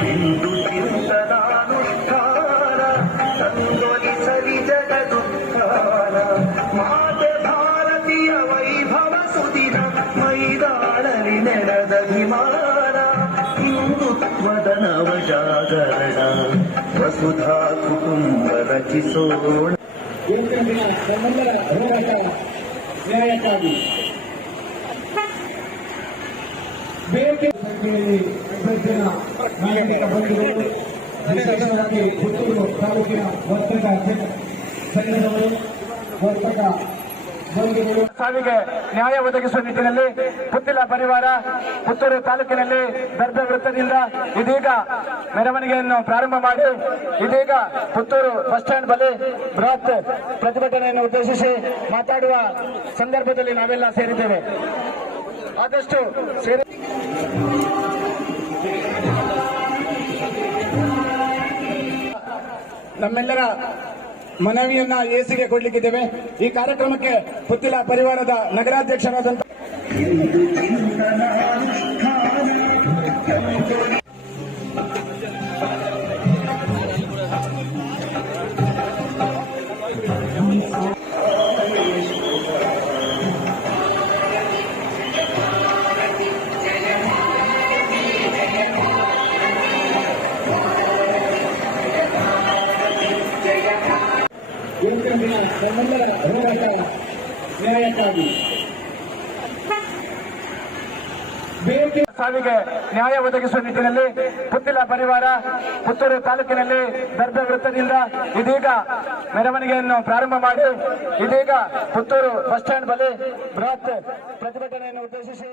ಹಿಂದೂ ಚಿಂತನಾನುಷ್ಠಾನ ಸಂಗೊಲಿಸಲಿ ಜಗದುತ್ಥಾನ ಮಾತೆ ಭಾರತೀಯ ವೈಭವ ಸುದಿನ ಮೈದಾಳಲಿ ನೆಲದಭಿಮಾನ ಹಿಂದುತ್ವದ ನವಜಾಗರಣ ವಸುಧಾ ಕುಟುಂಬ ರಚಿಸೋಣ. ನಮ್ಮೆಲ್ಲರ ಹೋರಾಟ ನ್ಯಾಯಕ್ಕಾಗಿ ಬೇರೆ ಸಂಖ್ಯೆಯಲ್ಲಿ ಅಭ್ಯರ್ಥಿಯ ನಾಯಕ ಬಂಧುಗಳು ವಿಶೇಷವಾಗಿ ಪುತ್ತೂರು ತಾಲೂಕಿನ ವರ್ತಕ ಸಂಘದವರು ವರ್ತಕ ಸಾವಿಗೆ ನ್ಯಾಯ ಒದಗಿಸುವ ನಿಟ್ಟಿನಲ್ಲಿ ಪುತ್ತಿಲ ಪರಿವಾರ ಪುತ್ತೂರು ತಾಲೂಕಿನಲ್ಲಿ ದರ್ಭೆ ವೃತ್ತದಿಂದ ಇದೀಗ ಮೆರವಣಿಗೆಯನ್ನು ಪ್ರಾರಂಭ ಮಾಡಿ ಇದೀಗ ಪುತ್ತೂರು ಬಸ್ ಸ್ಟ್ಯಾಂಡ್ ಬಳಿ ಬೃಹತ್ ಪ್ರತಿಭಟನೆಯನ್ನು ಉದ್ದೇಶಿಸಿ ಮಾತಾಡುವ ಸಂದರ್ಭದಲ್ಲಿ ನಾವೆಲ್ಲ ಸೇರಿದ್ದೇವೆ. ಆದಷ್ಟು ನಮ್ಮೆಲ್ಲರ ಮನವಿಯನ್ನ ಎಸಿಗೆ ಕೊಡ್ಲಿಕ್ಕಿದ್ದೇವೆ. ಈ ಕಾರ್ಯಕ್ರಮಕ್ಕೆ ಪುತ್ತಿಲ ಪರಿವಾರದ ನಗರಾಧ್ಯಕ್ಷರಾದಂತಹ ನಮ್ಮೆಲ್ಲರ ಹೋರಾಟ ನ್ಯಾಯಕ್ಕಾಗಿ ಸಾವಿಗೆ ನ್ಯಾಯ ಒದಗಿಸುವ ನಿಟ್ಟಿನಲ್ಲಿ ಪುತ್ತಿಲ ಪರಿವಾರ ಪುತ್ತೂರು ತಾಲೂಕಿನಲ್ಲಿ ದರ್ಭೆ ವೃತ್ತದಿಂದ ಇದೀಗ ಮೆರವಣಿಗೆಯನ್ನು ಪ್ರಾರಂಭ ಮಾಡಿ ಇದೀಗ ಪುತ್ತೂರು ಬಸ್ ಸ್ಟ್ಯಾಂಡ್ ಬಳಿ ಬೃಹತ್ ಪ್ರತಿಭಟನೆಯನ್ನು ಉದ್ದೇಶಿಸಿ